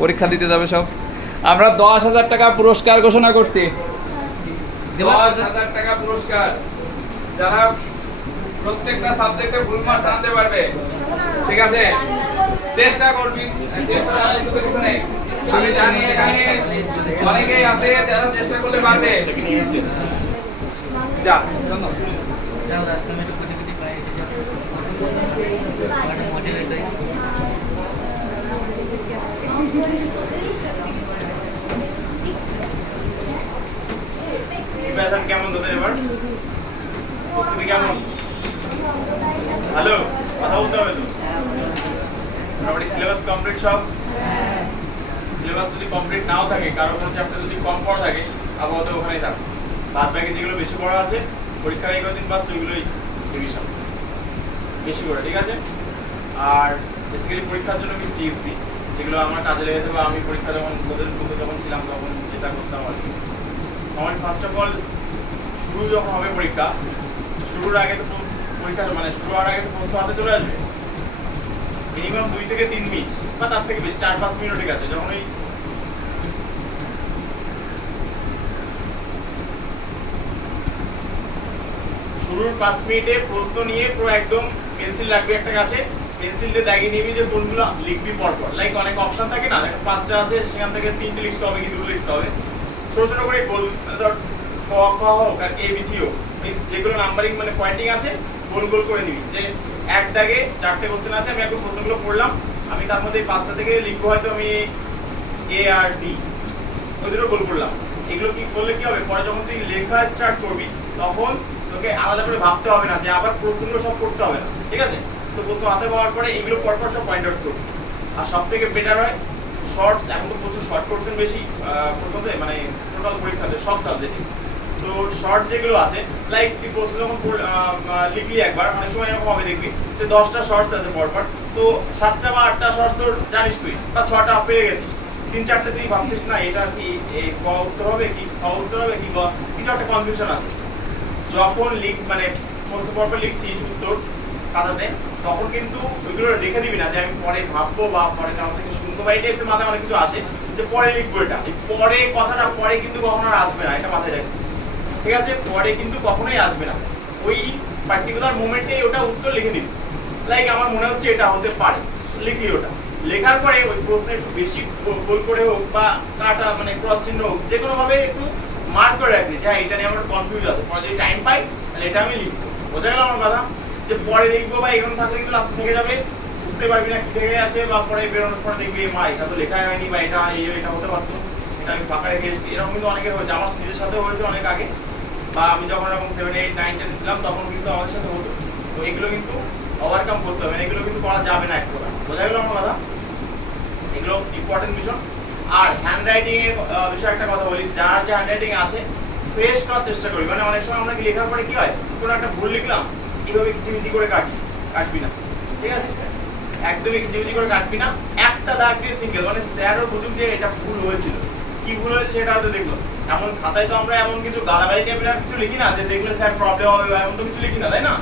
পরীক্ষা দিতে যাবে সব। আমরা 10,000 টাকা পুরস্কার ঘোষণা করছি। 10,000 টাকা পুরস্কার যারা প্রত্যেকটা সাবজেক্টে ফুল মার্কস আনতে পারবে। ঠিক আছে, চেষ্টা করবি, চেষ্টা করার কিছু নেই। আমি জানি এখানে অনেকেই আছে যারা চেষ্টা করলে পারবে। যা কেমন তোদের এবার প্রস্তুতি কেমন? হ্যালো, কথা বলতে হবে তো। মোটামুটি সিলেবাস কমপ্লিট সব? সিলেবাস যদি কমপ্লিট নাও থাকে, কারো কোনো চ্যাপ্টার যদি কম পড়া থাকে, আপাতত ওখানেই থাক। বাদ বাকি যেগুলো বেশি পড়া আছে পরীক্ষার এই কদিন বাস ওইগুলোই রিভিশন বেশি করে, ঠিক আছে? আর বেসিক্যালি পরীক্ষার জন্য আমি টিপস দিই যেগুলো আমার কাজে লেগেছে, বা আমি পরীক্ষা যখন তোদের মুখে যখন ছিলাম তখন যেটা করতাম আর কি। আমার ফার্স্ট অফ অল শুরু যখন হবে পরীক্ষা, শুরুর আগে তো পরীক্ষা মানে শুরু হওয়ার আগে তো প্রশ্ন হাতে চলে আসবে। মিনিমাম 2 থেকে 3 মিনিট বা তার থেকে বেশি 4-5 মিনিট, ঠিক আছে? যখন ওই শুরুর 5 মিনিটে প্রশ্ন নিয়ে পুরো একদম পেন্সিল রাখবি একটা কাছে, পেন্সিল দিয়ে দাগিয়ে নিবি যে কোনগুলো লিখবি পরপর। লাইক অনেক অপশন থাকে না, 5টা আছে, সেখান থেকে 3টে লিখতে হবে কি 2 লিখতে হবে। ছোট ছোট করে গোল, ধর ক খ হোক আর এ বি সি হোক, এই যেগুলো নাম্বারিং মানে পয়েন্টিং আছে গোল গোল করে নিবি। যে এক দাগে 4টে কোশ্চেন আছে, আমি এখন প্রশ্নগুলো পড়লাম, আমি তার মধ্যে 5টা থেকে লিখবো হয়তো আমি এ আর ডি, ওদেরও গোল করলাম। এগুলো কি করলে কি হবে, পরে যখন তুই লেখা স্টার্ট করবি তখন তোকে আলাদা করে ভাবতে হবে না যে আবার প্রশ্নগুলো সব করতে হবে না, ঠিক আছে? তো প্রশ্ন হাতে পাওয়ার পরে এগুলো পরপর সব পয়েন্ট আউট করবি। আর সব থেকে বেটার হয় শর্টস, এখন তো প্রচুর শর্ট কোশ্চেন বেশি প্রশ্নতে, মানে টোটাল পরীক্ষাতে সব সাবজেক্টে। সো শর্ট যেগুলো আছে, লাইক তুই প্রশ্ন যখন লিখলি একবার, অনেক সময় এরকম হবে দেখবি যে 10টা শর্টস আছে পরপর, তো 7টা বা 8টা শর্টস তোর জানিস তুই, বা 6টা পেরে গেছিস, 3-4টে তুই ভাবছিস না এটা কি ক উত্তর হবে কি খ উত্তর হবে কি কিছু একটা কনফিউশন আছে। যখন মানে প্রশ্ন পরপর লিখছিস উত্তর খাতাতে, তখন কিন্তু ওইগুলো রেখে দিবি না যে আমি পরে ভাববো বা পরে কারো থেকে শুনবো, বা এই টাইপসের মাথায় অনেক কিছু আসে যে পরে লিখবো। এটা এই পরে কথাটা পরে কিন্তু কখনো আর আসবে না, এটা মাথায় রাখবি, ঠিক আছে? পরে কিন্তু কখনোই আসবে না, ওই পার্টিকুলার মোমেন্টেই ওটা উত্তর লিখে দিবি। লাইক আমার মনে হচ্ছে এটা হতে পারে, লিখলি ওটা। লেখার পরে ওই প্রশ্নে একটু বেশি গোল করে হোক বা কাটা মানে ক্রস চিহ্ন হোক, যে কোনো ভাবে একটু মার্ক করে রাখবি যে হ্যাঁ এটা নিয়ে আমার কনফিউজ আছে, পরে যদি টাইম পাই তাহলে এটা আমি লিখবো। বোঝা গেল আমার কথা? যে পরে লিখবো বা এরকম থাকলে কিন্তু লাস্টে থেকে যাবে, বুঝতে পারবি না কি থেকে আছে, বা পরে বেরোনোর পরে দেখবি মা এটা তো লেখাই হয়নি, বা এটা এটা হতে পারতো, এটা আমি ফাঁকা রেখে এসেছি। এরকম কিন্তু অনেকের হয়েছে, আমার নিজের সাথেও হয়েছে অনেক আগে, বা আমি যখন এরকম 7, 8, 9, 10 ছিলাম তখন কিন্তু আমাদের সাথে হতো। তো এগুলো কিন্তু ওভারকাম করতে হবে, এগুলো কিন্তু করা যাবে না এক প্রকার। বোঝা গেল আমার কথা? এগুলো ইম্পর্টেন্ট বিষয়। আর হ্যান্ড রাইটিং এর বিষয়ে একটা কথা বলি, যার যে হ্যান্ড রাইটিং আছে ফ্রেশ করার চেষ্টা করি। মানে অনেক সময় আমরা লেখার পরে কি হয়, কোনো একটা ভুল লিখলাম, এইভাবে কিচিমিচি করে কাটবি না, ঠিক আছে? একদমই কিচিমিচি করে কাটবি না, একটা দাগ দিয়ে সিঙ্গেল, মানে স্যারও বুঝুক যে এটা ভুল হয়েছিল, কি ভুল হয়েছে সেটা হয়তো দেখলো। এমন খাতায় তো আমরা এমন কিছু গালাগালি টাইপের আর কিছু লিখি না যে দেখলে স্যার প্রবলেম হবে, বা এমন তো কিছু লিখি না, তাই না?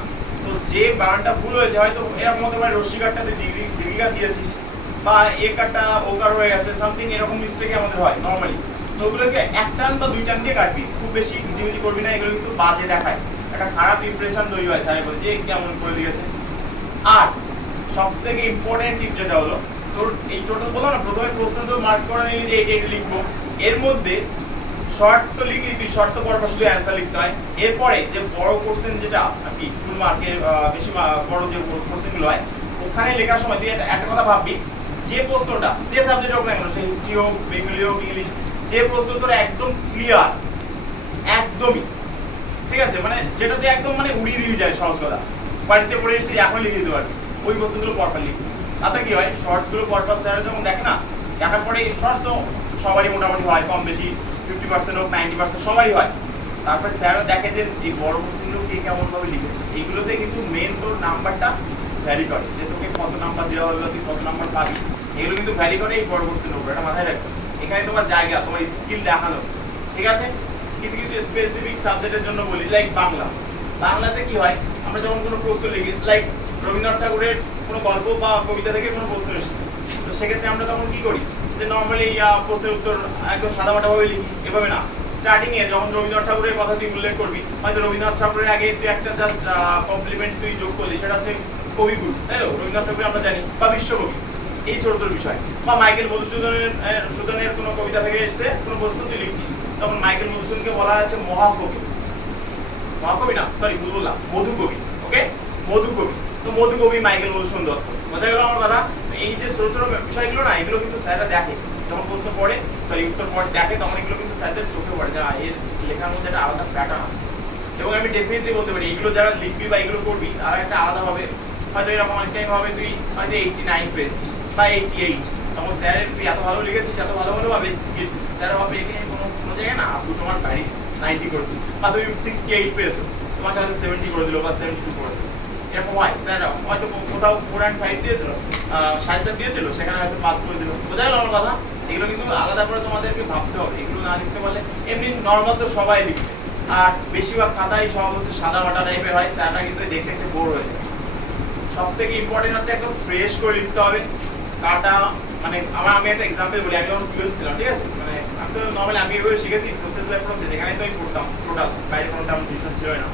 তো যে বানানটা ভুল হয়েছে, হয়তো এরকম হতে পারে রশ্মি কাটটাতে ডিগ্রি কাট দিয়েছিস, বা এ কাটটা ও কাট হয়ে গেছে, সামথিং এরকম মিস্টেকই আমাদের হয় নর্মালি। তো ওগুলোকে 1 টান বা 2 টান দিয়ে কাটবি, খুব বেশি কিচিমিচি করবি না, এগুলো কিন্তু বাজে দেখায়, একটা খারাপ ইমপ্রেশন তৈরি হয় স্যারের বলে যে কেমন করে দিয়েছে। আর সব থেকে ইম্পর্টেন্ট টিপ যেটা হলো, তোর এই টোটাল বলো না, প্রথমে প্রশ্ন তো মার্ক করে নিলি যে এটা লিখবো, এর মধ্যে শর্ট তো লিখলি তুই, শর্ট তো পরপর শুধু অ্যান্সার লিখতে হয়। এরপরে যে বড় কোশ্চেন যেটা আর কি ফুল মার্কের বেশি বড় যে কোশ্চেনগুলো হয়, ওখানে লেখার সময় তুই একটা কথা ভাববি, যে প্রশ্নটা যে সাবজেক্ট হোক না কেন, সে হিস্ট্রি হোক, বেঙ্গলি হোক, ইংলিশ, যে প্রশ্ন তোর একদম ক্লিয়ার, একদমই ঠিক আছে, মানে যেটা তুই একদম মানে উড়িয়ে দিবি যায়, সহজ কথা, বাড়িতে পড়ে এসে এখন লিখে দিতে পারবি, ওই প্রশ্নগুলো পরপর লিখবি। তাতে কি হয়, শর্টসগুলো পরপর স্যার যখন দেখে না, দেখার পরে শর্টস তো সবারই মোটামুটি হয়, কম বেশি 50% হোক 90% সবারই হয়। তারপরে স্যারও দেখে যে এই বড় কোশ্চেনগুলো কে কেমনভাবে লিখেছে, এইগুলোতে কিন্তু মেন তোর নাম্বারটা ভ্যারি করে, যে তোকে কত নাম্বার দেওয়া হবে বা তুই কত নাম্বার পাবি, এগুলো কিন্তু ভ্যারি করে এই বড় কোশ্চেনের উপর। এটা মাথায় রাখবে, এখানে তোমার জায়গা, তোমার স্কিল দেখানো, ঠিক আছে? কিছু কিছু স্পেসিফিক সাবজেক্টের জন্য বলি, লাইক বাংলাতে কি হয়, আমরা যখন কোনো প্রশ্ন লিখি, লাইক রবীন্দ্রনাথ ঠাকুরের কোনো গল্প বা কবিতা থেকে কোনো প্রশ্ন এসেছে, তো সেক্ষেত্রে আমরা তখন কি করি যে নর্মালি প্রশ্নের উত্তর একদম সাদামাটাভাবে লিখি, এভাবে না। স্টার্টিং এ যখন রবীন্দ্রনাথ ঠাকুরের কথা তুই উল্লেখ করবি, হয়তো রবীন্দ্রনাথ ঠাকুরের আগে তুই একটা জাস্ট কমপ্লিমেন্ট তুই যোগ করলি, সেটা হচ্ছে কবিগুরু, তাই তো? রবীন্দ্রনাথ ঠাকুর আমরা জানি, বা বিশ্বকবি, এই ছোট ছোট বিষয়। বা মাইকেল মধুসূদনের কোনো কবিতা থেকে এসে কোনো প্রশ্ন তুই লিখছিস, তখন মাইকেল মধুসূদনকে বলা হয়েছে মহাকবি। মহাকবি না, সরি ভুল বললাম, মধুকবি। ওকে, মধুকবি। তো মধুকবি মাইকেল মধুসূদন দত্ত। বোঝা গেল আমার কথা? এই যে ছোট ছোট বিষয়গুলো না, এগুলো কিন্তু স্যাররা দেখে যখন প্রশ্ন পড়ে, সরি উত্তর পড়ে দেখে, তখন এগুলো কিন্তু স্যারদের চোখে পড়ে যে এর লেখার মধ্যে একটা আলাদা প্যাটার্ন আছে। এবং আমি ডেফিনেটলি বলতে পারি এগুলো যারা লিখবি বা এগুলো করবি তারা একটা আলাদা হবে। হয়তো এরকম অনেক টাইম হবে তুই হয়তো 89 পেয়েছিস বা 88, তখন স্যারের তুই এত ভালো লিখেছিস, এত ভালো ভালো ভাবে স্কিল, স্যার ভাবে এখানে কোনো কোনো জায়গায় না আপনি তোমার গাড়ি 90 করে দিল, বা তুমি 68 পেয়েছো, তোমাকে হয়তো 70 করে দিল বা 72 করে দিল। এরকম হয়, স্যার হয়তো কোথাও 4.5 দিয়েছিল, 4.5 দিয়েছিল, সেখানে হয়তো পাস করে দিল। বোঝা গেল আমার কথা? এগুলো কিন্তু আলাদা করে তোমাদেরকে ভাবতে হবে। এগুলো না লিখতে পারলে এমনি নর্মাল তো সবাই লিখবে, আর বেশিরভাগ খাতাই সব হচ্ছে সাদা মাটা টাইপের হয়, স্যাররা কিন্তু দেখতে দেখতে বোর হয়ে যায়। সব থেকে ইম্পর্টেন্ট হচ্ছে একদম ফ্রেশ করে লিখতে হবে। কাটা মানে আমি একটা এক্সাম্পল বলি, আমি যখন 12 ছিলাম, ঠিক আছে, মানে আমি তো নর্মালি আমি এভাবে শিখেছি প্রসেস বাই প্রসেস, এখানে তো আমি পড়তাম টোটাল, বাইরে কোনো তেমন টিউশন ছিল না।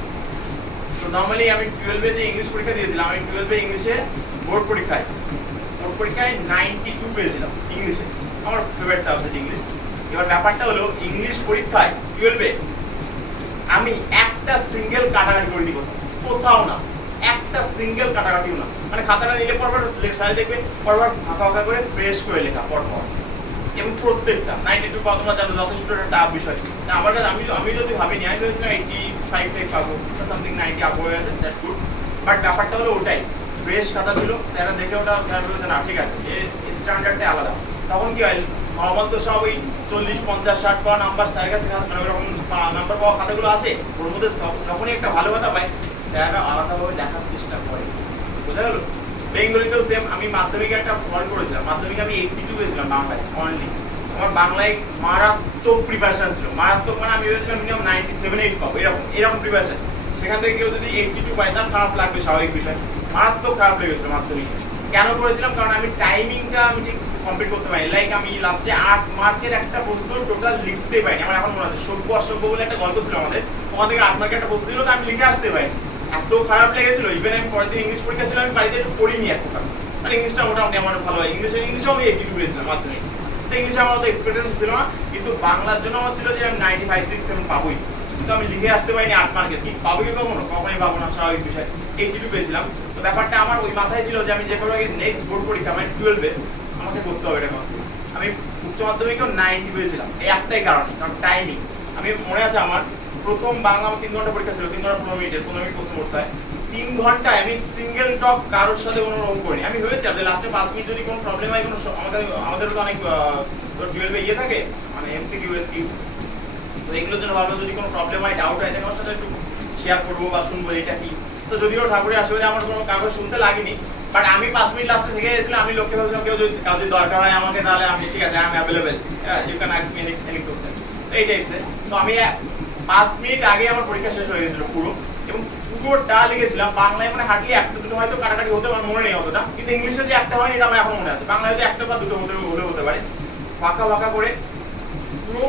তো নর্মালি আমি 12 যে ইংলিশ পরীক্ষা দিয়েছিলাম, আমি 12 ইংলিশে বোর্ড পরীক্ষায় 92 পেয়েছিলাম ইংলিশে। আমার ফেভারিট সাবজেক্ট ইংলিশ। এবার ব্যাপারটা হলো ইংলিশ পরীক্ষায় 12 আমি একটা সিঙ্গেল কাটাকাটি করিনি, কোথাও না, একটা সিঙ্গেল কাটাকাটিও না। মানে খাতাটা নিলে পরপর স্যার দেখবে পরপর ফাঁকা ফাঁকা করে ফ্রেশ করে লেখা পরপর, এবং প্রত্যেকটা 92 পাওয়া তোমরা জানো যথেষ্ট একটা টাফ বিষয়। আমার কাছে আমি যদি ভাবিনি, আমি ভেবেছিলাম 85 টাইপ পাবো, সামথিং 90 আপ হয়ে গেছে, দ্যাটস গুড। বাট ব্যাপারটা হলো ওটাই, ফ্রেশ খাতা ছিল, স্যার দেখে ওটা স্যার বলেছে না ঠিক আছে, এর স্ট্যান্ডার্ডটাই আলাদা। তখন কি হয়, নর্মাল তো সব ওই 40, 50, 60 পাওয়া নাম্বার স্যারের কাছে মানে ওরকম নাম্বার পাওয়া খাতাগুলো আসে, ওর মধ্যে যখনই একটা ভালো কথা পায় স্যাররা আলাদাভাবে দেখার চেষ্টা করে। বোঝা গেল? বেঙ্গলিতেও সেম। আমি মাধ্যমিকে একটা ফল করেছিলাম, মাধ্যমিকে আমি 82 পেয়েছিলাম বাংলায় অনলি। আমার বাংলায় মারাত্মক প্রিপারেশন ছিল, মারাত্মক মানে আমি ভেবেছিলাম মিনিমাম 97, 8 পাবো, এরকম প্রিপারেশন। সেখান থেকে কেউ যদি 82 পায় তার খারাপ লাগবে, স্বাভাবিক বিষয়। মারাত্মক খারাপ লেগেছিল মাধ্যমিকে। কেন করেছিলাম? কারণ আমি টাইমিংটা আমি ঠিক কমপ্লিট করতে পারিনি। লাইক আমি লাস্টে 8 মার্কের একটা প্রশ্ন টোটাল লিখতে পারিনি। আমার এখন মনে আছে সভ্য অসভ্য বলে একটা গল্প ছিল আমাদের, ওখান থেকে 8 মার্কের একটা প্রশ্ন ছিল, তো আমি লিখে আসতে পারিনি। এত খারাপ লেগেছিল, ইভেন আমি পরের দিন ইংলিশ পরীক্ষা ছিল, আমি বাড়িতে একটু পড়িনি একটা, মানে ইংলিশটা মোটামুটি আমার ভালো হয়। ইংলিশেও আমি 82 পেয়েছিলাম মাধ্যমিক। তো ইংলিশে আমার অত এক্সপেকটেশন ছিল না, কিন্তু বাংলার জন্য আমার ছিল যে আমি 95, 6, 7 পাবোই। কিন্তু আমি লিখে আসতে পারিনি 8 মার্কের। কি পাবো কি কখনোই পাবো না, স্বাভাবিক বিষয়। 82 পেয়েছিলাম। তো ব্যাপারটা আমার ওই মাথায় ছিল যে আমি যে কোনো নেক্সট বোর্ড পরীক্ষা মানে 12 আমাকে করতে হবে এটা। আমি উচ্চ মাধ্যমিকেও 90 পেয়েছিলাম, এই একটাই কারণে, কারণ টাইমিং। আমি মনে আছে আমার প্রথম বাংলা আমার 3 ঘন্টা পরীক্ষা ছিল, 3 ঘন্টা 15 মিনিটের, 15 মিনিট প্রশ্ন করতে হয়। 3 ঘন্টায় আমি সিঙ্গেল টক কারোর সাথে কোনো রকম করিনি। আমি ভেবেছিলাম যে লাস্টে 5 মিনিট যদি কোনো প্রবলেম হয়, কোনো আমাদের তো অনেক 12 ইয়ে থাকে, মানে এমসিকিউ এসকিউ, তো এগুলোর জন্য ভাবলাম যদি কোনো প্রবলেম হয়, ডাউট হয়, তাহলে ওর সাথে একটু শেয়ার করবো বা শুনবো এটা কি। তো যদিও ঠাকুরের আশীর্বাদে আমার কোনো কাগজ শুনতে লাগেনি, বাট আমি 5 মিনিট লাস্টে থেকে গেছিলাম। আমি লোককে ভাবছিলাম কেউ যদি দরকার হয় আমাকে, তাহলে আমি ঠিক আছে, I am available, you can ask me any question, এই টাইপসের। তো আমি 5 মিনিট আগে আমার পরীক্ষা শেষ হয়ে গেছিল পুরো, এবং পুরোটা লিখেছিলাম বাংলায়। মানে হার্ডলি একটা দুটো হয়তো কাটাকাটি হতে আমার মনে নেই অতটা, কিন্তু ইংলিশে যে একটা হয় এটা আমার এখন মনে আছে। বাংলায় হয়তো একটা বা দুটো হতে পারে। ফাঁকা ফাঁকা করে পুরো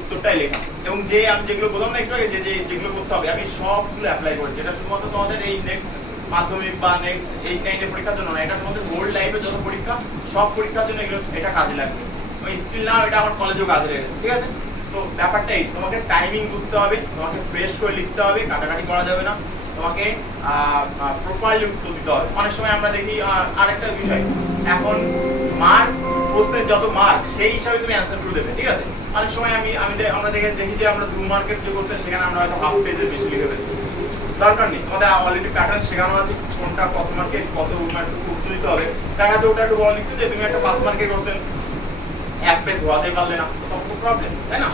উত্তরটাই লেখা, এবং যে আমি যেগুলো বললাম না একটু আগে, যেগুলো করতে হবে আমি সবগুলো অ্যাপ্লাই করেছি। এটা শুধুমাত্র তোমাদের এই নেক্সট মাধ্যমিক বা নেক্সট 8, 9 পরীক্ষার জন্য না, এটা তোমাদের হোল লাইফে যত পরীক্ষা, সব পরীক্ষার জন্য এটা কাজে লাগবে। আমি স্টিল না, এটা আমার কলেজেও কাজে লেগেছে, ঠিক আছে? তো ব্যাপারটাই, তোমাকে টাইমিং বুঝতে হবে, তোমাকে ফ্রেশ করে লিখতে হবে, কাটাকাটি করা যাবে না, তোমাকে প্রপারলি উত্তর দিতে হবে। অনেক সময় আমরা দেখি আরেকটা বিষয়, এখন মার্ক, প্রশ্নের যত মার্ক সেই হিসাবে তুমি অ্যান্সারগুলো দেবে, ঠিক আছে? অনেক সময় আমরা দেখি যে আমরা 2 মার্কের যে কোশ্চেন, সেখানে আমরা হয়তো হাফ পেজের বেশি লিখে ফেলছি। দরকার নেই, তোমাদের অলরেডি প্যাটার্ন শেখানো আছে, কোনটা কত মার্কে কত উত্তর দিতে হবে। দেখা যাচ্ছে ওটা একটু বড় লিখতে, যে তুমি একটা 5 মার্কের কোশ্চেন 1 পেজ হওয়াতে পারলে না, তখন তো প্রবলেম, তাই না?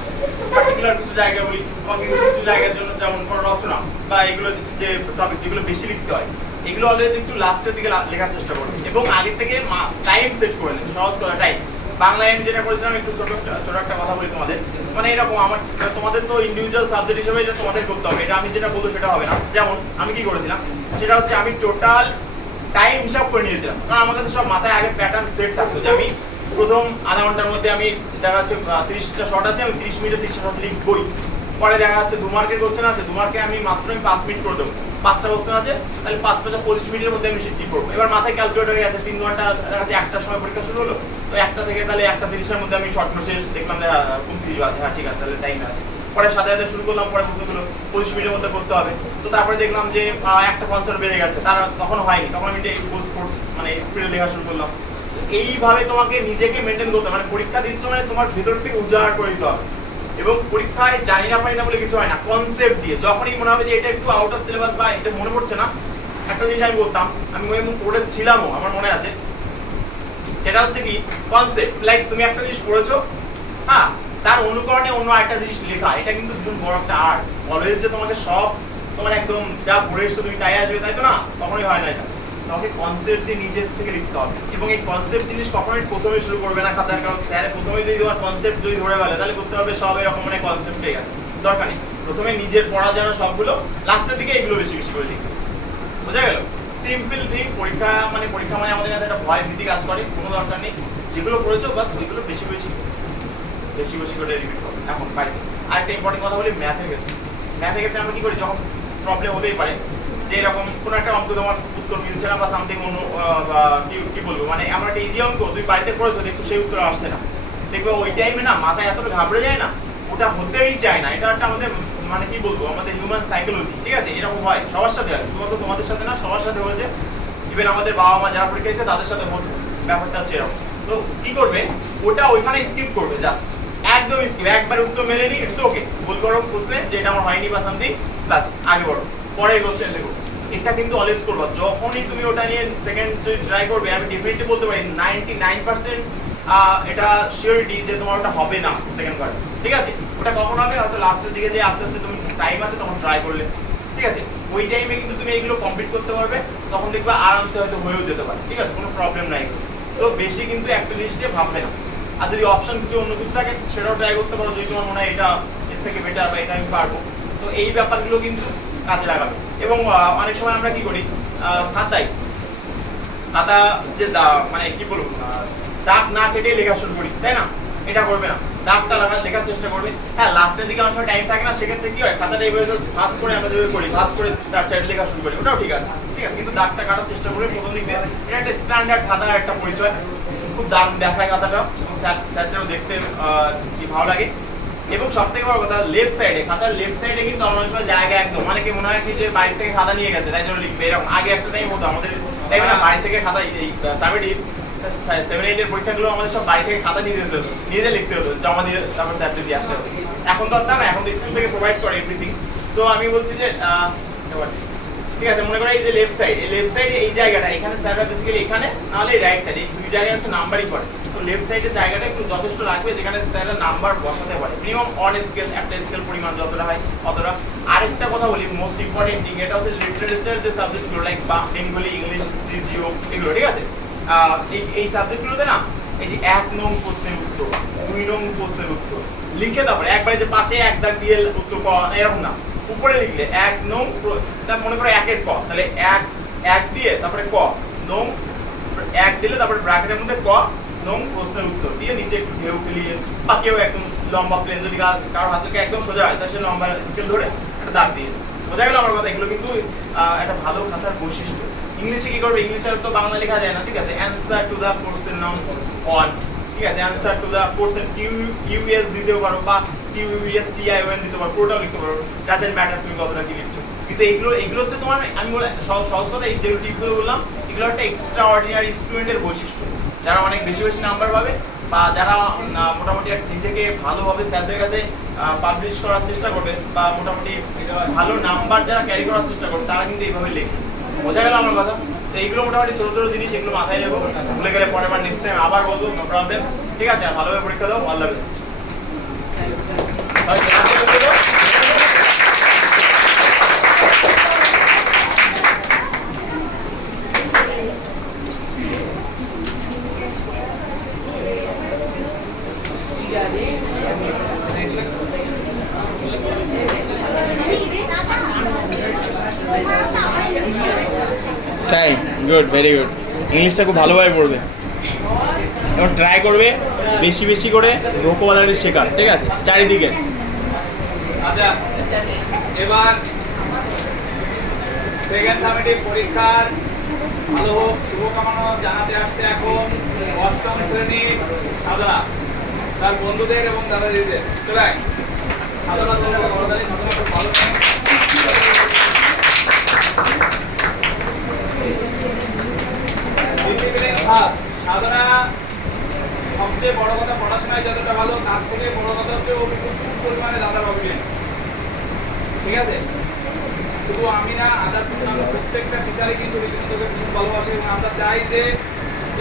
পার্টিকুলার কিছু জায়গা বলি, তোমাকে কিছু জায়গার জন্য, যেমন কোনো রচনা বা এগুলো যে টপিক যেগুলো বেশি লিখতে হয়, এগুলো অলওয়েজ একটু লাস্টের দিকে লেখার চেষ্টা করবে, এবং আগের থেকে টাইম সেট করে নেবে। সহজ কথা, টাইম। বাংলায় আমি যেটা করেছিলাম, একটু ছোট একটা কথা বলি তোমাদের, মানে এরকম তোমাদের তো ইন্ডিভিজুয়াল সাবজেক্ট হিসেবে এটা তোমাদের করতে হবে, এটা আমি যেটা বলবো সেটা হবে না। যেমন আমি কি করেছিলাম, সেটা হচ্ছে আমি টোটাল টাইম হিসাব করে নিয়েছিলাম, কারণ আমার কাছে সব মাথায় আগে প্যাটার্ন সেট থাকতো যে আমি প্রথম আধা ঘন্টার মধ্যে আমি দেখা যাচ্ছে 30টা শট আছে, আমি 30 মিনিটে 30টা শট লিখবই। পরে দেখা যাচ্ছে 2 মার্কের কোশ্চেন আছে, 2 মার্কে আমি মাত্র 5 মিনিট করে দেবো। 5টা কোশ্চেন আছে, তাহলে 5টা 25 মিনিটের মধ্যে আমি সেটি করবো। এবার মাথায় ক্যালকুলেট হয়ে গেছে 3 ঘন্টা, দেখা যাচ্ছে 1টার সময় পরীক্ষা শুরু হলো, তো 1টা থেকে তাহলে 1:30-এর মধ্যে আমি শর্ট শেষ দেখলাম 29 বাজে, হ্যাঁ ঠিক আছে তাহলে টাইম আছে। পরে সাথে সাথে শুরু করলাম, পরে প্রশ্নগুলো 25 মিনিটের মধ্যে করতে হবে। তো তারপরে দেখলাম যে 1:55 বেজে গেছে, তার তখন হয়নি, তখন আমি মানে স্পিডে লেখা শুরু করলাম। এইভাবে তোমাকে নিজেকে মেনটেন করতে, মানে পরীক্ষা দিচ্ছ মানে তোমার ভেতর থেকে উজাড় করে দিতে হবে। এবং পরীক্ষায় জানি না পারি না বলে কিছু হয় না, কনসেপ্ট দিয়ে যখনই মনে হবে যে এটা একটু আউট অফ সিলেবাস বা এটা মনে পড়ছে না, একটা জিনিস আমি বলতাম, আমি ওই পড়েছিলামও, আমার মনে আছে, সেটা হচ্ছে কি কনসেপ্ট। লাইক তুমি একটা জিনিস পড়েছো, হ্যাঁ, তার অনুকরণে অন্য একটা জিনিস লেখা, এটা কিন্তু ভীষণ বড় একটা আর্ট। অলওয়েজ যে তোমাকে সব তোমার একদম যা পড়ে এসছো তুমি তাই আসবে তাই তো না, কখনোই হয় না। এটা তোমাকে কনসেপ্ট দিয়ে নিজের থেকে লিখতে হবে। এবং এই কনসেপ্ট জিনিস কখনোই প্রথমে শুরু করবে না খাতার, কারণ স্যার প্রথমে যদি তোমার কনসেপ্ট যদি ধরে ফেলে তাহলে বুঝতে হবে সব এরকম মানে কনসেপ্ট পেয়ে গেছে, দরকার নেই। প্রথমে নিজের পড়া যেন সবগুলো, লাস্টের দিকে এগুলো বেশি বেশি করে লিখবে। বোঝা গেল? Simple thing. পরীক্ষা মানে আমাদের কাছে একটা ভয় ভীতি কাজ করে, কোনো দরকার নেই। যেগুলো পড়েছো বাস ওইগুলো বেশি বেশি করে রিপিট করো। এখন বাড়িতে আরেকটা ইম্পর্টেন্ট কথা বলি, ম্যাথের ক্ষেত্রে আমরা কি করি, যখন প্রবলেম হতেই পারে যে এরকম কোনো একটা অঙ্ক তোমার উত্তর মিলছে না বা সামথিং অন্য কি বলবো, মানে আমরা একটা ইজি অঙ্ক তুমি বাড়িতে করেছো, দেখছো সেই উত্তর আসছে না, দেখবে ওই টাইমে না মাথায় এতটা ঘাবড়ে যায় না, ওটা হতেই চায় না। এটা একটা আমাদের মানে কি বলবো, আমাদের হিউম্যান সাইকোলজি, ঠিক আছে? এরকম হয়, সবার সাথে হয়, শুধুমাত্র তোমাদের সাথে না, সবার সাথে হয়েছে। ইভেন আমাদের বাবা মা যারা পরীক্ষা দিয়েছে তাদের সাথে হতো, ব্যাপারটা হচ্ছে এরকম। তো কি করবে, ওটা ওইখানে স্কিপ করবে, জাস্ট একদম স্কিপ, একবার উত্তর মেলেনি, ইটস ওকে, ভুল করো প্রশ্নে যে এটা আমার হয়নি বা সামথিং, প্লাস আগে বড় পরের কোশ্চেন দেখো। এটা কিন্তু অলওয়েজ করবা। যখনই তুমি ওটা নিয়ে সেকেন্ড ট্রাই করবে, আমি ডেফিনেটলি বলতে পারি 99% এটা শিওরিটি যে তোমার ওটা হবে না সেকেন্ড বার, ঠিক আছে? ওটা কখন হবে, হয়তো লাস্টের দিকে যে আস্তে আস্তে তুমি টাইম আছে তখন ট্রাই করলে, ঠিক আছে? ওই টাইমে কিন্তু তুমি এইগুলো কমপ্লিট করতে পারবে, তখন দেখবা আরামসে হয়তো হয়েও যেতে পারে, ঠিক আছে? কোনো প্রবলেম নাই। সো বেশি কিন্তু একটা জিনিস দিয়ে ভাববে না। আর যদি অপশন কিছু অন্য কিছু থাকে সেটাও ট্রাই করতে পারো, যদি তোমার মনে হয় এটা এর থেকে বেটার বা এটা আমি পারবো, তো এই ব্যাপারগুলো কিন্তু কাজে লাগাবে। এবং অনেক সময় আমরা কি করি, খাতা যে মানে কি বলবো, দাগ না কেটে লেখা শুরু করি, তাই না? এটা করবে না, দাগটা লেখার চেষ্টা করবে। হ্যাঁ, লাস্টের দিকে অনেক সময় টাইম থাকে না, সেক্ষেত্রে কি হয়, খাতাটা এইভাবে জাস্ট ভাঁজ করে আমরা যেভাবে করি, ভাঁজ করে চার সাইডে লেখা শুরু করি, ওটাও ঠিক আছে, ঠিক আছে? কিন্তু দাগটা কাটার চেষ্টা করবে প্রথম দিকে। এটা একটা স্ট্যান্ডার্ড খাতার একটা পরিচয়, খুব দারুণ দেখায় খাতাটা, এবং স্যারদেরও দেখতে কি ভালো লাগে। এবং সব থেকে বড় কথা, লেফট সাইডে, খাতার লেফট সাইডে কিন্তু অনেক সময় জায়গা একদম, মানে কি মনে হয় কি যে বাড়ি থেকে খাতা নিয়ে গেছে তাই জন্য লিখবে, এরকম আগে একটা টাইম হতো আমাদের, তাই না? বাড়ি থেকে খাতা, এই 7-8 এর পরীক্ষাগুলো আমাদের সব বাড়ি থেকে খাতা নিয়ে যেতে হতো, নিজে লিখতে হতো, জমা দিয়ে তারপর স্যারদের দিয়ে আসতে হতো। এখন তো না, এখন তো স্কুল থেকে প্রোভাইড করে এভরিথিং। সো আমি বলছি যে ঠিক আছে, মনে করো এই যে লেফট সাইডে এই জায়গাটা, এখানে স্যাররা বেসিক্যালি এখানে নাহলে রাইট সাইডে, এই দুই জায়গায় হচ্ছে নাম্বারিং করে। তো লেফট সাইডের জায়গাটা একটু যথেষ্ট রাখবে যেখানে স্যাররা নাম্বার বসাতে পারে, মিনিমাম অন স্কেল, একটা স্কেল পরিমাণ যতটা হয় অতটা। আরেকটা কথা বলি, মোস্ট ইম্পর্টেন্ট থিং, এটা হচ্ছে লিটারেচার যে সাবজেক্টগুলো, like Bengali, English, history, Jio, এগুলো, ঠিক আছে? এই সাবজেক্টগুলোতে না, এই যে 1 নং প্রশ্নের উত্তর, 2 নং প্রশ্নের উত্তর লিখে তারপরে একবারে যে পাশে এক দাগ দিয়ে উত্তর পাওয়া এরকম না, উপরে লিখলে 1 নং, মনে করো 1 এর ক, তাহলে 1 দিয়ে তারপরে ক নং, 1 দিলে তারপরে ব্র্যাকেটের মধ্যে ক নং প্রশ্নের উত্তর দিয়ে নিচে একটু ঢেউ খেলিয়ে, বা কেউ একদম লম্বা প্লেন, যদি কারোর হাত থেকে একদম সোজা হয় তাহলে সে লম্বা স্কেল ধরে একটা দাগ দিয়ে। বোঝা গেল আমার কথা? এগুলো কিন্তু একটা ভালো খাতার বৈশিষ্ট্য। ইংলিশে কি করবে, ইংলিশে তো বাংলা লেখা যায় না, ঠিক আছে? Answer to the question number 1, ঠিক আছে? Answer to the question QS দিতে পারো বা কিউএসটিআইওএন দিতে পারো, পুরোটাও লিখতে পারো, ডাজন্ট ম্যাটার তুমি কতটা কি লিখছো। কিন্তু এগুলো হচ্ছে তোমার, আমি বলে সহজ কথা, এই যেগুলো টিপগুলো বললাম এগুলো একটা এক্সট্রা অর্ডিনারি স্টুডেন্টের বৈশিষ্ট্য, যারা অনেক বেশি বেশি নাম্বার পাবে বা যারা মোটামুটি নিজেকে ভালোভাবে স্যারদের কাছে পাবলিশ করার চেষ্টা করবে বা মোটামুটি ভালো নাম্বার যারা ক্যারি করার চেষ্টা করবে, তারা কিন্তু এইভাবে লেখে। বোঝা গেল আমার কথা? তো এইগুলো মোটামুটি ছোট ছোট জিনিস, এগুলো মাথায় রেখো, ভুলে গেলে পরের বার নেক্সট টাইম আবার বলবো, নো প্রবলেম, ঠিক আছে? আর ভালোভাবে পরীক্ষা দাও, অল দ্য বেস্ট। তাই গুড, ভেরি গুড। ইংলিশটা খুব ভালোভাবে পড়বে। এবং ট্রাই করবে বেশি বেশি করে ভোকাবুলারি শেখার, ঠিক আছে, চারিদিকে। আচ্ছা, এবার সেকেন্ড সামিটিভ পরীক্ষার ভালো হোক, শুভকামনা জানাতে আসছে এখন অষ্টম শ্রেণীর সাধনা, তার বন্ধুদের এবং দাদা দিদিদের। চলে আয়। সাধনা তোমার বড়দারি, সাধনা খুব ভালো। Discipline first. সাধনা সবচেয়ে বড় কথা, পড়াশোনায় যতটা ভালো তার থেকে বড় কথা হচ্ছে ও প্রচুর পরিমাণে দাদার অভিনয়, ঠিক আছে? শুধু আমি না, আদার্স প্রত্যেকটা টিচারই কিন্তু রীতিমতো ভীষণ ভালোবাসে এবং আমরা চাই যে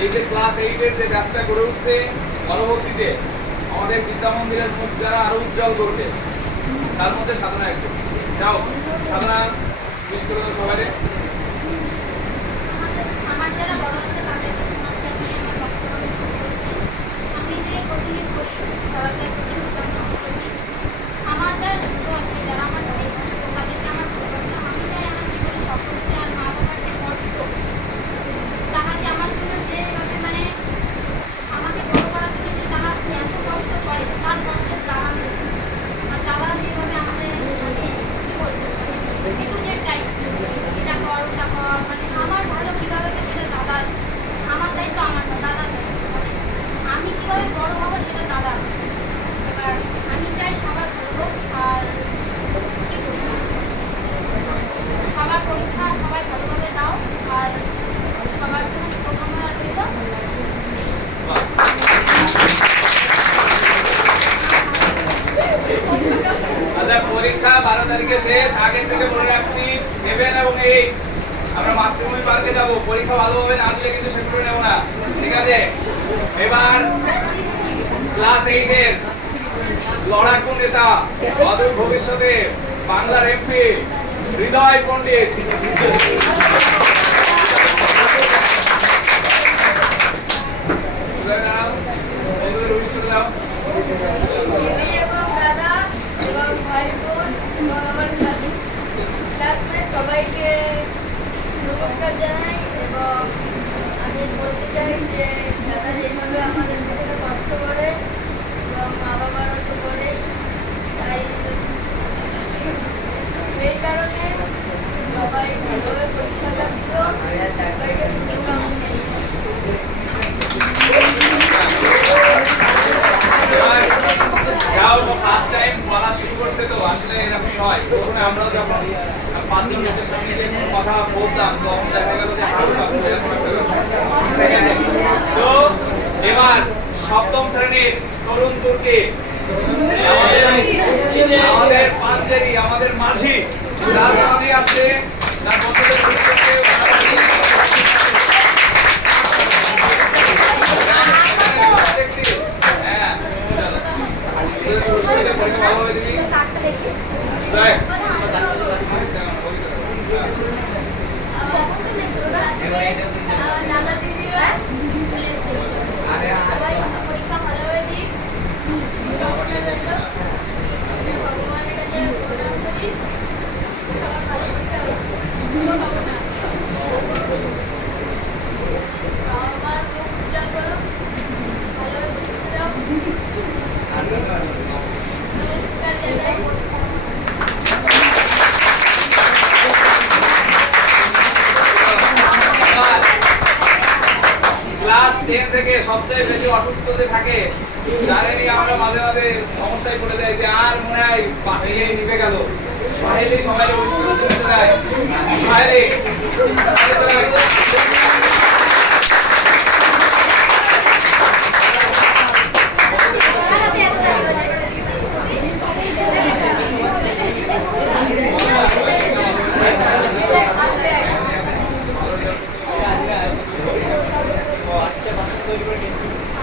এই যে ক্লাস 8-এর যে ব্যাচটা গড়ে উঠছে পরবর্তীতে আমাদের বিদ্যা মন্দিরের মুখ যারা আরো উজ্জ্বল করবে তার মধ্যে সাধনা একজন। যাও সাধনা মিস করে দাও সবাই। আমার যারা বড় আছে তাদেরকে তোমাদের নিয়ে আমার বক্তব্য শুরু করছি। আমি যে কোচিংয়ে পড়ি, সরকারি কোচিং কোচিং, আমার যারা ছোট আছে, যারা আমার ভাই বোন, তাদেরকে আমার ভালোবাসা। আমি চাই আমার জীবনে সফলতা আর মা বাবার যে কষ্ট, তারা যে আমার জন্য যেভাবে মানে আমাকে বড় করার জন্য যে তারা এত কষ্ট করে, তার কষ্টের দ্বারা আর তারা যেভাবে আমাদের মানে কী বলবো একটু যে টাইম এটা কর ওটা কর, মানে আমার ভালো কীভাবে হবে সেটা দাদার, আমার দায়িত্ব আমার না, দাদার দায়িত্ব। মানে আমি কীভাবে বড় হবো সেটা দাদার। এবার আমি চাই সবার ভালো হোক, আর কী বলবো, সবার পরীক্ষা সবাই ভালোভাবে দাও, আর সবার জন্য শুভকামনা রইল। আচ্ছা, পরীক্ষা 12 তারিখে শেষ। আগের থেকে বলে রাখছি 7 এবং 8 আমরা মাতৃভূমি পার্কে যাব। পরীক্ষা ভালোভাবে না দিলে কিন্তু সেগুলো নেব না, ঠিক আছে? এবার ক্লাস 8-এর লড়াকু নেতা, অদূর ভবিষ্যতে বাংলার এমপি হৃদয় পণ্ডিত। বন্ধুদের উইশ করে দাও। দিদি এবং দাদা এবং ভাই বোন এবং আমার ক্লাসমেট সবাইকে নমস্কার জানাই। এবং আমি বলতে চাই যে দাদা যেভাবে আমাদের পিছনে কষ্ট করে এবং মা বাবারও তো করে, তাই এই কারণে সবাই ভালোভাবে পরীক্ষাটা দিও। সবাইকে শুভকামনা। যাও, ফার্স্ট টাইম বলা শুরু করছে তো আসলে এরকমই হয়। প্রথমে আমরাও যখন 5 জনের সামনে গিয়ে কোনো কথা বলতাম তখন দেখা গেল যে হারু কাকু এরকম একটা ব্যাপার। ঠিক আছে? তো এবার সপ্তম শ্রেণীর তরুণ তুর্কি আমাদের পাঞ্জেরি, আমাদের মাঝি তার মাঝি আছে, তার বন্ধুদের পরিচয়কে হ্যাঁ পরীক্ষা ভালো হয়ে দিবি। দাদা দিদিরা বলেছে সবাই পরীক্ষা ভালোভাবে দিক, ভগবানের কাছে প্রণাম করি, সবার ভালো পরীক্ষা হোক, শুভকামনা। আমার মুখ উজ্জ্বল করো, ভালোভাবে পরীক্ষা দাও, নমস্কার জানাই। ক্লাস 10 থেকে সবচেয়ে বেশি অসুস্থ যে থাকে, যারে নিয়ে আমরা মাঝে মাঝে সমস্যায় পড়ে যাই যে আর মনে হয় এই নিভে গেল, সাহেলি সবাই অনুষ্ঠান দিতে যায়। সাহেলি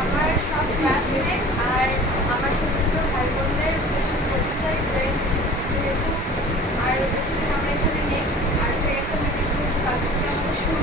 আমার সব ক্লাসমেট আর আমার ছোট ছোট ভাই বোনদের বেশি বলতে চাই যে যেহেতু আর বেশি দিন আমরা এখানে নেই, আর সেকেন্ড সেমিস্টার যেহেতু কাল থেকে আমাদের শুরু,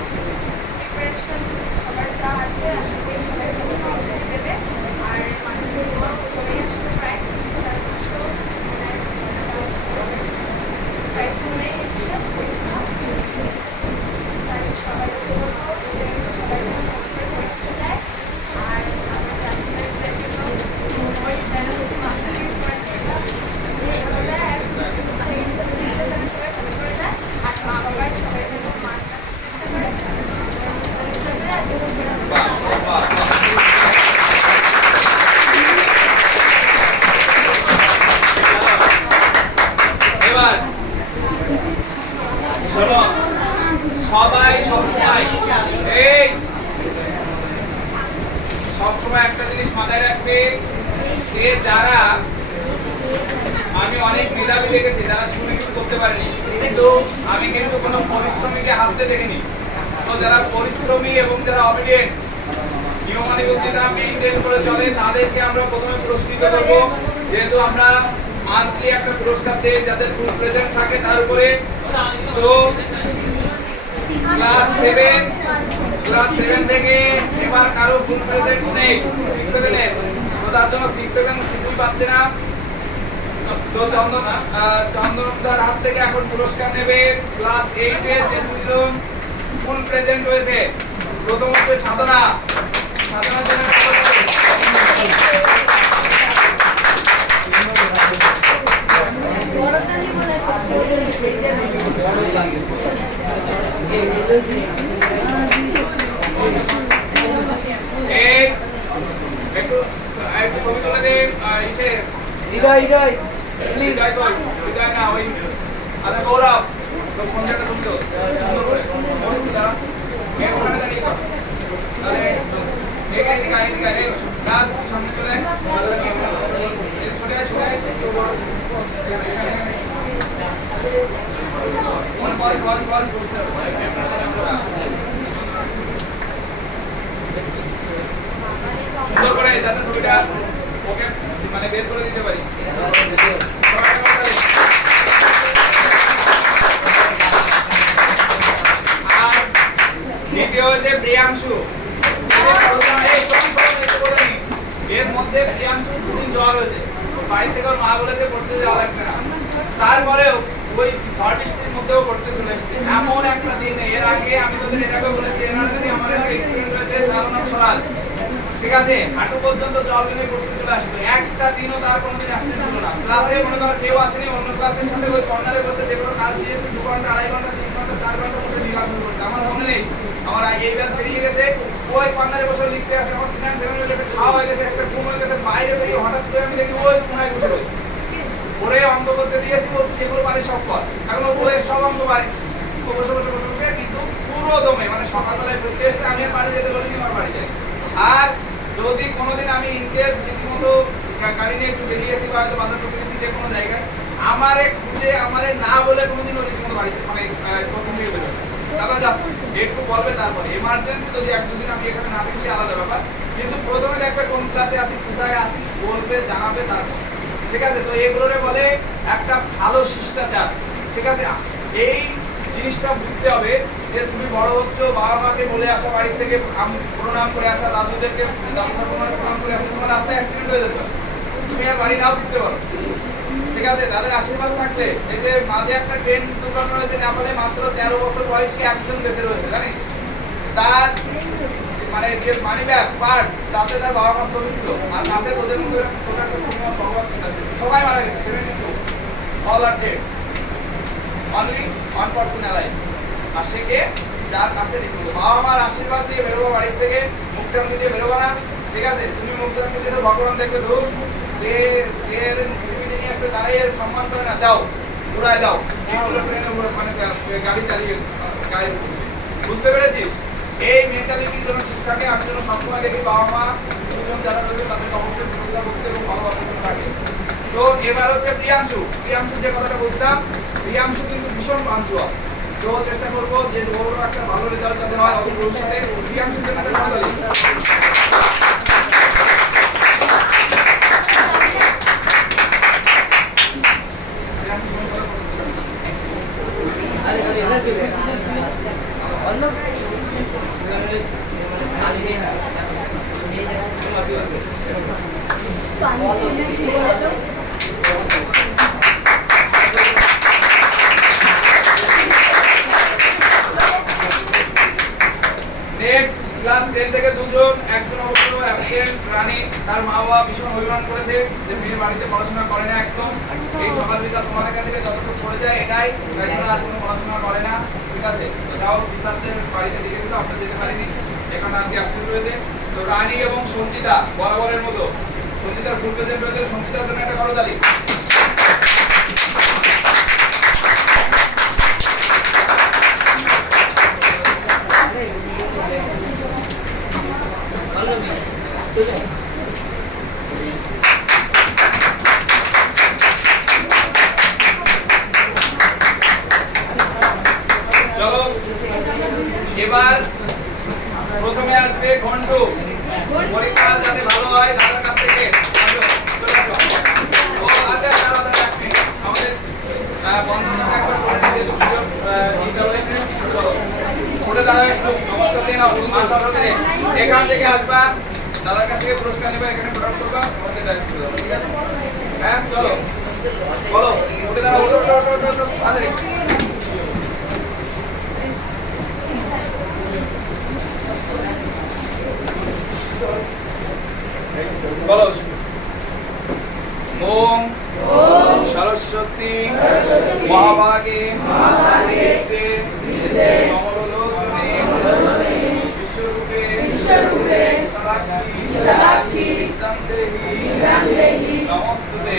যে যারা আমি অনেক মেধাবী দেখেছি যারা চুরি কিন্তু করতে পারেনি, কিন্তু আমি কিন্তু কোনো পরিশ্রমীকে হাসতে দেখিনি। তো যারা পরিশ্রমী এবং যারা অবিডিয়েন্ট, নিয়মানুবর্তিতা মেইনটেইন করে চলে, তাদেরকে আমরা প্রথমে পুরস্কৃত করব। যেহেতু আমরা মান্থলি একটা পুরস্কার দিই যাদের ফুল প্রেজেন্ট থাকে তার উপরে। তো ক্লাস 7 থেকে এবার কারো ফুল প্রেজেন্ট নেই 6 7 এর, তো তার জন্য 6 7 কিছুই পাচ্ছে না। তো চন্দনদার হাত থেকে এখন পুরস্কার নেবে ক্লাস 8 এর যে দুইজন ফুল প্রেজেন্ট হয়েছে। প্রথম হচ্ছে সাধনা। সাধনার জন্য এই একটু ছবি তুলে দে। ইসে হৃদয় প্লিজ হৃদয় কই? হৃদয় না, ওই আচ্ছা গৌরব, তো কোন জায়গাটা ছবি তো সুন্দর করে দাঁড়া। ওখানে দাঁড়িয়ে কর। তাহলে এদিকে এই গাছ সামনে চলে সুন্দর করে যাতে ছবিটা ওকে মানে বের করে দিতে পারি। আর দ্বিতীয় হচ্ছে প্রিয়াংশু। এর মধ্যে প্রিয়াংশু দুদিন জ্বর হয়েছে, বাড়ি থেকে ওর মা বলেছে পড়তে যাওয়া লাগবে না, তারপরেও ওই ঝড় বৃষ্টির মধ্যেও পড়তে চলে এসছে। এমন একটা দিন, এর আগে আমি তোদের এর আগে বলেছি এনআরসি আমার একটা স্টুডেন্ট রয়েছে তার নাম সরাজ, ঠিক আছে, হাঁটু পর্যন্ত জল নিয়ে পড়তে চলে আসতো, একটা দিনও তার কোনোদিন আসতে ছিল না। ক্লাসে মনে কর কেউ আসেনি, অন্য ক্লাসের সাথে ওই কর্নারে বসে যে কোনো কাজ দিয়েছে 2 ঘন্টা 2.5 ঘন্টা 3 ঘন্টা 4 ঘন্টা বসে রিহার্সাল করছে। আমার মনে নেই, আমার এই ব্যাচ বেরিয়ে গেছে, ওই কর্নারে বসে লিখতে আসে, আমার স্নান ফেরানো হয়ে গেছে, খাওয়া হয়ে গেছে, একটা ঘুম হয়ে গেছে, বাইরে বেরিয়ে হঠাৎ করে আমি দেখি ওই কোনায় বসে রয়েছে। ওরে অঙ্ক করতে দিয়েছি, বলছি যেগুলো পারিস সব কর, এখন বইয়ের সব অঙ্ক পারিস, বসে বসে বসে বসে কিন্তু পুরো দমে মানে সকালবেলায় পড়তে এসে আমি আর বাড়ি যেতে বলিনি, আমার বাড়ি যাই। আর যদি কোনোদিন আমি ইনকেস রীতিমতো গাড়ি নিয়ে একটু বেরিয়েছি বা হয়তো বাজার করতে গেছি যে কোনো জায়গায়, আমারে খুঁজে আমারে না বলে কোনোদিন ওই রীতিমতো বাড়িতে মানে কোচিং থেকে বেরোবে, তারপর যাচ্ছি একটু বলবে, তারপরে এমার্জেন্সি যদি 1-2 দিন আমি এখানে না পেয়েছি আলাদা ব্যাপার, কিন্তু প্রথমে দেখবে কোন ক্লাসে আসি কোথায় আসি বলবে, জানাবে, তারপর ঠিক আছে। তো এগুলোরে বলে একটা ভালো শিষ্টাচার, ঠিক আছে। এই জিনিসটা বুঝতে হবে যে তুমি বড় হচ্ছ, বাবা মাকে বলে আসা, বাড়ি থেকে প্রণাম করে আসা, দাদুদেরকে প্রণাম করে আসা, তোমার রাস্তায় অ্যাক্সিডেন্ট হয়ে যেত, তুমি আর বাড়ি নাও ফিরতে পারো, ঠিক আছে। তাদের আশীর্বাদ থাকলে, এই যে মাঝে একটা ট্রেন দুর্ঘটনা হয়েছে নেপালে, মাত্র 13 বছর বয়সী একজন বেঁচে রয়েছে, জানিস? তার মানে যে মানি ব্যাগ পার্টস তাতে তার বাবা মা ছবি ছিল, আর কাছে ওদের মধ্যে ছোট একটা সিনেমা ভগবান আছে, সবাই মারা গেছে, 72 অল আর ডেড, অনলি 1% অ্যালাইভ। আর সে কে? যার কাছে রেখে বাবা মার আশীর্বাদ দিয়ে বেরোবো বাড়ি থেকে, মুখটামুখি দিয়ে বেরোবো না, ঠিক আছে। তুমি মুখটামুখি দিয়ে ভগবান দেখবে তো যে যে পৃথিবীতে নিয়ে আসছে তারাই এর সম্মান করে না, যাও উড়ায় দাও, এগুলো ট্রেনে মানে গাড়ি চালিয়ে গাড়ি বুঝতে পেরেছিস? এই মেন্টালিটি যেন ঠিক থাকে। আমি যেন সবসময় দেখি বাবা মা দুজন যারা রয়েছে তাদেরকে অবশ্যই শ্রদ্ধা করতে এবং ভালোবাসা করতে থাকে। তো এবার হচ্ছে প্রিয়াংশু। প্রিয়াংশু যে কথাটা বলছিলাম, প্রিয়াংশু কিন্তু ভীষণ পাঞ্চুয়াল, তো চেষ্টা করবো যে ওরও একটা ভালো রেজাল্ট যাতে হয় ভবিষ্যতে। প্রিয়াংশুর জন্য একটা ভালো নেক্সট ক্লাস 10 থেকে দুজন, একজন অবশ্য অ্যাবসেন্ট রানী, তার মা বাবা ভীষণ অভিমান করেছে যে মেয়ে বাড়িতে পড়াশোনা করে না একদম, এই সকাল বিকাল তোমাদের কাছে যতটুকু পড়ে যায় এটাই, তাই জন্য আর কোনো পড়াশোনা করে না, ঠিক আছে। তাও টিচারদের বাড়িতে ডেকেছিল, আমরা যেতে পারিনি, এখানে আজকে অ্যাবসেন্ট রয়েছে। তো রানী এবং সঞ্চিতা বরাবরের মতো, সঞ্চিতার ফুল প্রেজেন্ট রয়েছে, সঞ্চিতার জন্য একটা করতালি। পুরস্কার নেবে এখানে প্রদান করবা আমাদের দায়িত্ব দাও, ঠিক আছে? হ্যাঁ চলো বলো উঠে দাঁড়াও, ওঠো ওঠো ওঠো ওঠো তাড়াতাড়ি। বলো ওম সরস্বতী মহাভাগে বিদ্যে নমলোচনে বিশ্বরূপে সালাক্ষী বিদ্যাং দেহি নমস্তুতে।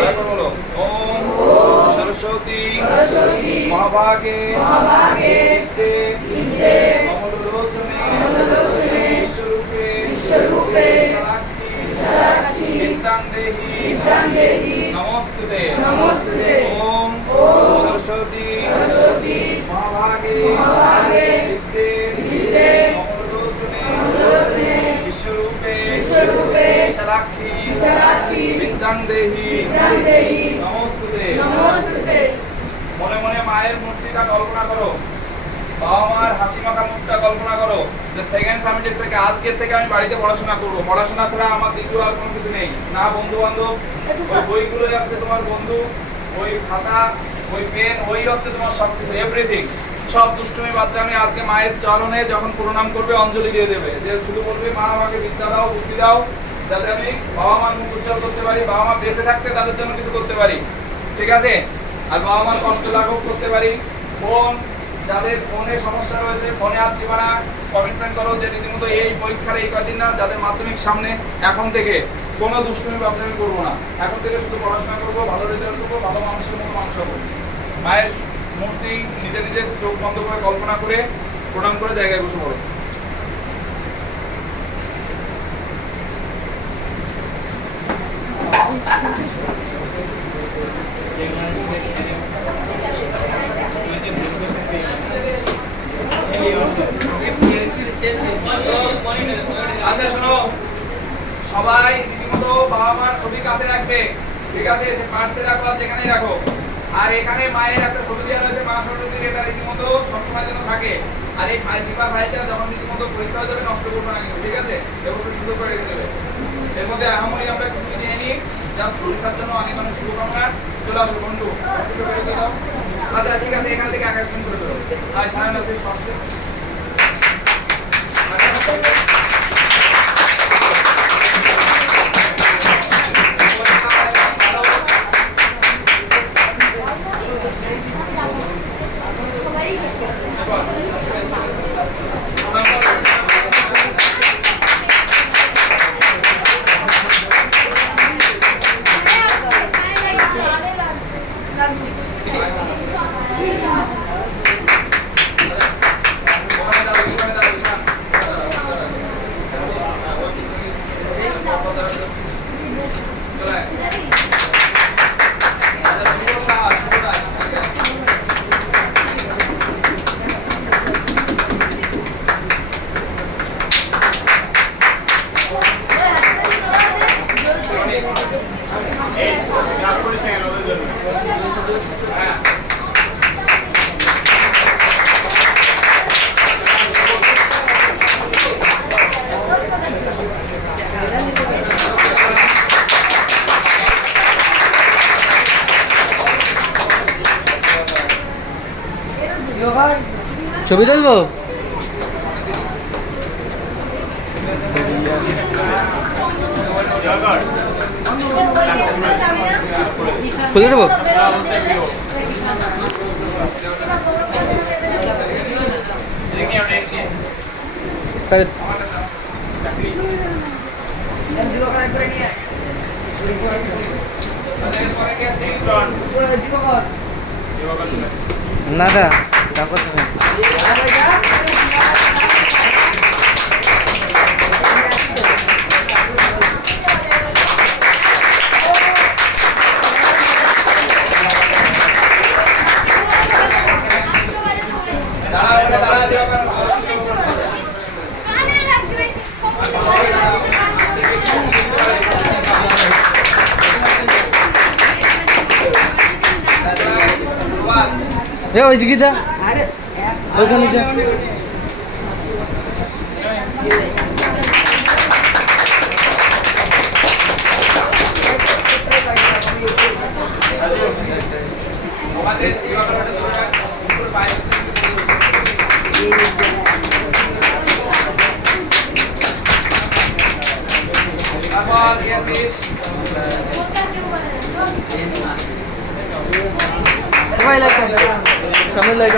তারপর বলো ওম সরস্বতী মহাভাগে বিদ্যে নমলোচনে বিশ্বরূপে সালাক্ষী বিদ্যাং দেহি নমস্তুতে। ওম সরস্বতী মহাভাগে বিদ্যে নমলোচনে বিশ্বরূপে সালাক্ষী বিদ্যাং দেহি নমস্তুতে। মনে মনে মায়ের মূর্তিটা কল্পনা করো, বাবা মার হাসি মাখা মুখটা কল্পনা করো যে সেকেন্ড সামিটের থেকে আজকের থেকে আমি বাড়িতে পড়াশোনা করব। পড়াশোনা ছাড়া আমার দ্বিতীয় আর কোনো কিছু নেই, না বন্ধু বান্ধব, ওই বইগুলো হচ্ছে তোমার বন্ধু, ওই খাতা, ওই পেন, ওই হচ্ছে তোমার সবকিছু, এভরিথিং। সব দুষ্টুমি বাদ দিয়ে আমি আজকে মায়ের চরণে যখন প্রণাম করবে অঞ্জলি দিয়ে দেবে, যে শুধু বলবে মা আমাকে বিদ্যা দাও, বুদ্ধি দাও, যাতে আমি বাবা মার মুখ উজ্জ্বল করতে পারি, বাবা মা বেঁচে থাকতে তাদের জন্য কিছু করতে পারি, ঠিক আছে? আর বাবা মার কষ্ট লাঘব করতে পারি। ফোন, যাদের ফোনে সমস্যা রয়েছে ফোনে হাত দিবা না, কমিটমেন্ট করো যে রীতিমতো এই পরীক্ষার এই কদিন না, যাদের মাধ্যমিক সামনে, এখন থেকে কোনো দুষ্টুমি বাদলামি করবো না, এখন থেকে শুধু পড়াশোনা করবো, ভালো রেজাল্ট করবো, ভালো মানুষের মতো মানুষ হবো। মায়ের মূর্তি নিজে নিজে চোখ বন্ধ করে কল্পনা করে প্রণাম করে জায়গায় বসে পড়ো। আচ্ছা শোনো, সবাই রীতিমতো বাবা মার ছবি কাছে রাখবে, ঠিক আছে? সে পার্সে রাখো আর যেখানেই রাখো। আর এখানে মায়ের একটা ছবি দেওয়া রয়েছে মা সরস্বতীর, এটা রীতিমতো সবসময় যেন থাকে। আর এই ফাইলটা যখন রীতিমতো পরীক্ষা হয়ে যাবে নষ্ট করবে না কিন্তু, ঠিক আছে? ব্যবস্থা সুন্দর করে রেখে দেবে। এর মধ্যে আহামরি আমরা কিছু নিয়ে নিই, জাস্ট পরীক্ষার জন্য অনেক অনেক শুভকামনা। চলে আসো বন্ধু, আচ্ছা ঠিক আছে, এখান থেকে এক একজন করে দেবো। আর সায়ন আছে ফার্স্টে। ছবি তুলবো? খুলে দেবো? না দা তারপর ওই গীতা ওইখানে যা বাকি আছিস ভাই লাইক সামনে লাইক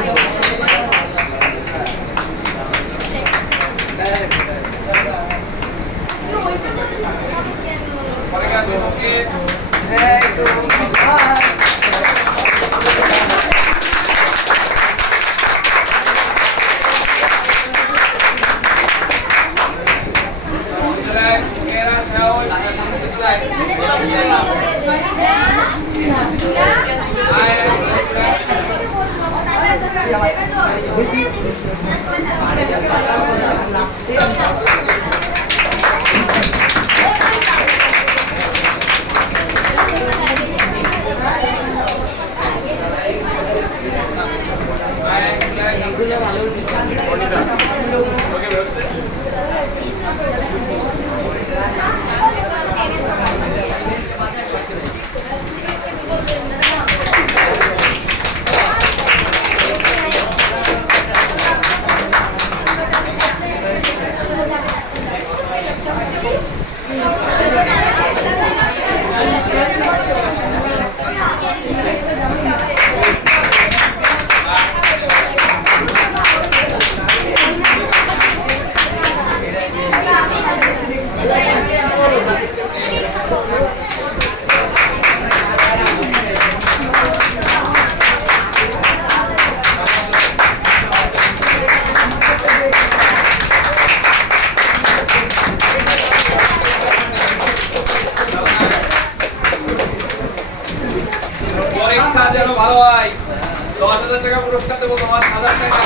পরে গেছে ওকে মেয়েরা শাওল সামনে চলে আয় পরীক্ষা যেন ভালো হয় 10,000 টাকা পুরস্কার দেবো তোমার 1,000 টাকা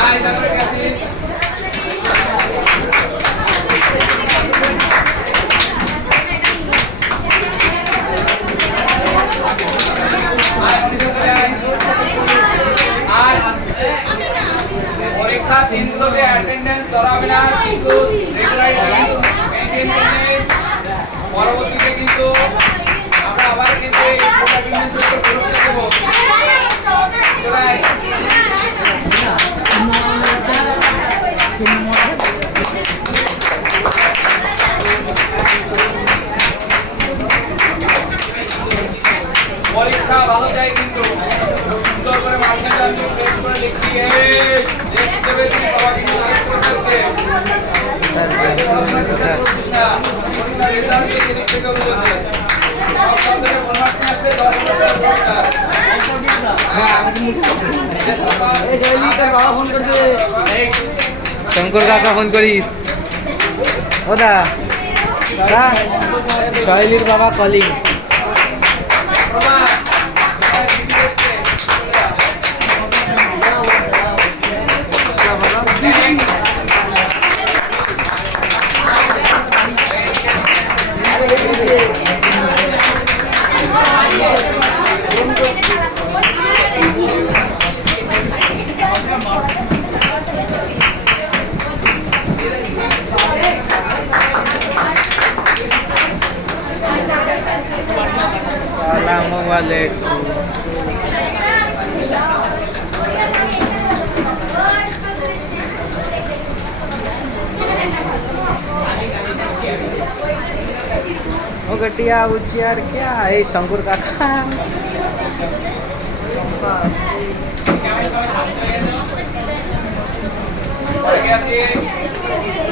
আয় তারপরে গেছিস পরীক্ষা দিনগুলোতে অ্যাটেন্ডেন্স ধরা হবে না কিন্তু রেগুলার মেইনটেইন করবে পরবর্তীতে কিন্তু আমরা আবার কিন্তু এই অ্যাটেন্ডেন্স উপর গুরুত্ব দেব চলাই পরীক্ষা ভালো যায় কিন্তু সুন্দর করে মার্কটা আমি প্রেস করে লিখছি দেখতে পেয়েছি বাবা কিন্তু লাইক করে চলতে পরীক্ষা রেজাল্ট দেখে দিক থেকে বলেছে সব সাবজেক্টে 1 মার্ক আসলে 10,000 টাকা পুরস্কার শঙ্কর কাকা ফোন করিস ওদা দা শৈলীর বাবা কলিং Assalamualaikum. ओ गटिया उचियार क्या है शंकर काका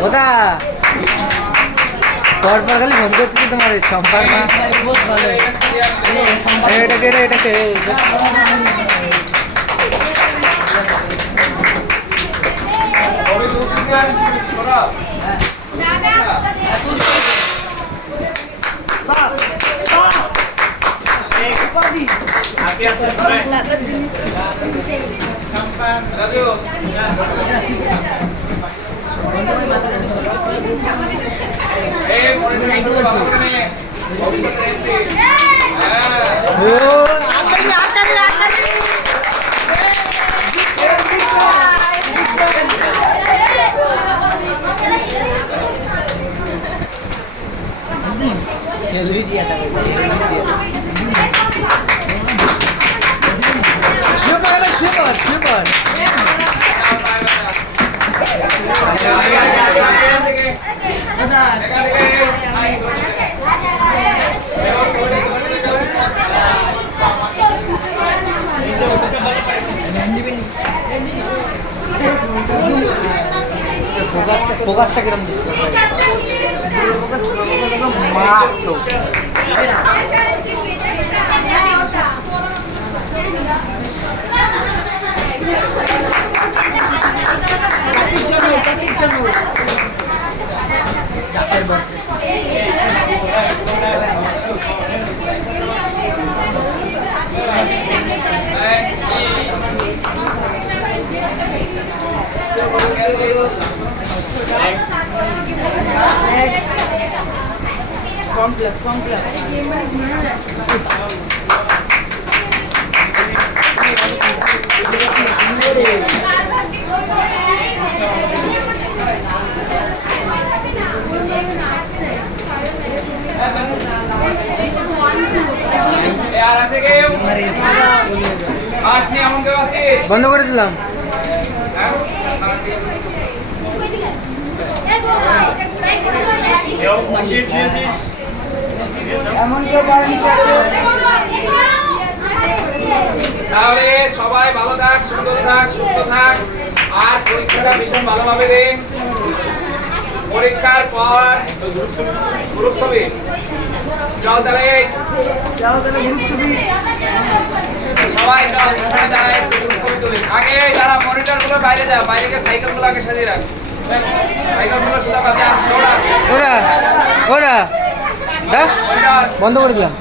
ওদা পরপর খালি ফোন করতেছি তোমার সম্পার না এটাকে এটাকে ভবিষ্যতের लीजिए था सुपर सुपर सुपर ফোকাসটা কিরম দিচ্ছে মাত্র আর আছে কেউ মাস নিয়ে এমন কেউ আছিস বন্ধ করে দিলাম হ্যাঁ? কেউ গিফট দিয়েছিস তাহলে সবাই ভালো থাক, সুন্দর থাক, সুস্থ থাক, আর পরীক্ষাটা ভীষণ ভালোভাবে দে। পরীক্ষার পর গ্রুপ ছবি চল তাহলে সবাই চল এখানে দাঁড়ায় গ্রুপ ছবি তুলি। আগে যারা মনিটর গুলো বাইরে যা, বাইরে গিয়ে সাইকেল গুলো আগে সাজিয়ে রাখ। সাইকেল গুলো সোজা কাজে ওরা ওরা মনিটর বন্ধ করে দিলাম